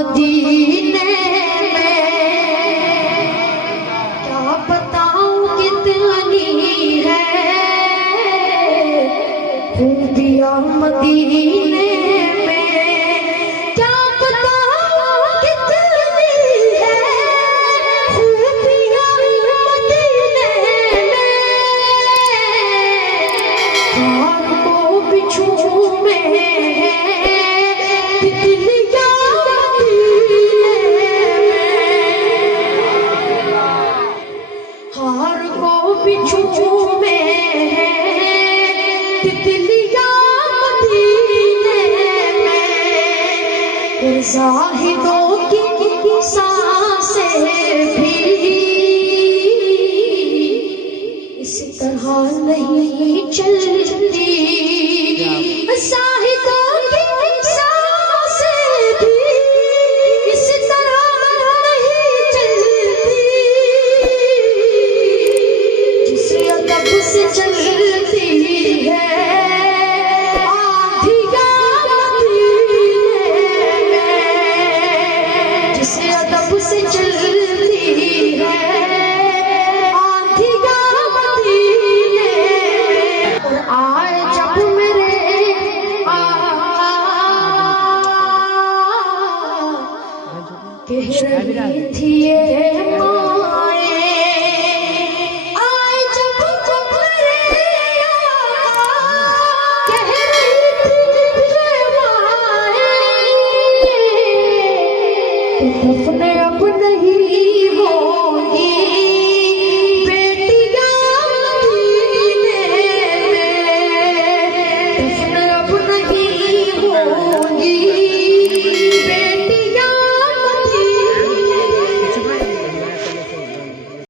मदीने में क्या बताऊं कितनी है खूबियां मदीने में, क्या बताऊं कितनी है खूबियां मदीने में। हार को बिछू में तितलियां मदीने में, हार को बिछू में तितलियां मदीने में। ज़ाहिदों की सांसें भी इस तरह नहीं चलती, ज़ाहिदों की सांसें भी इस तरह नहीं चलती, जिस अदब से चलती है आंधियां मदीने में, जिस अदब से चलती है आंधियां मदीने में। और आए जब मेरे आका कह रही थी ये माए, आए जब मेरे आका कह रही थी ये माए, तो दफने अब नहीं होगी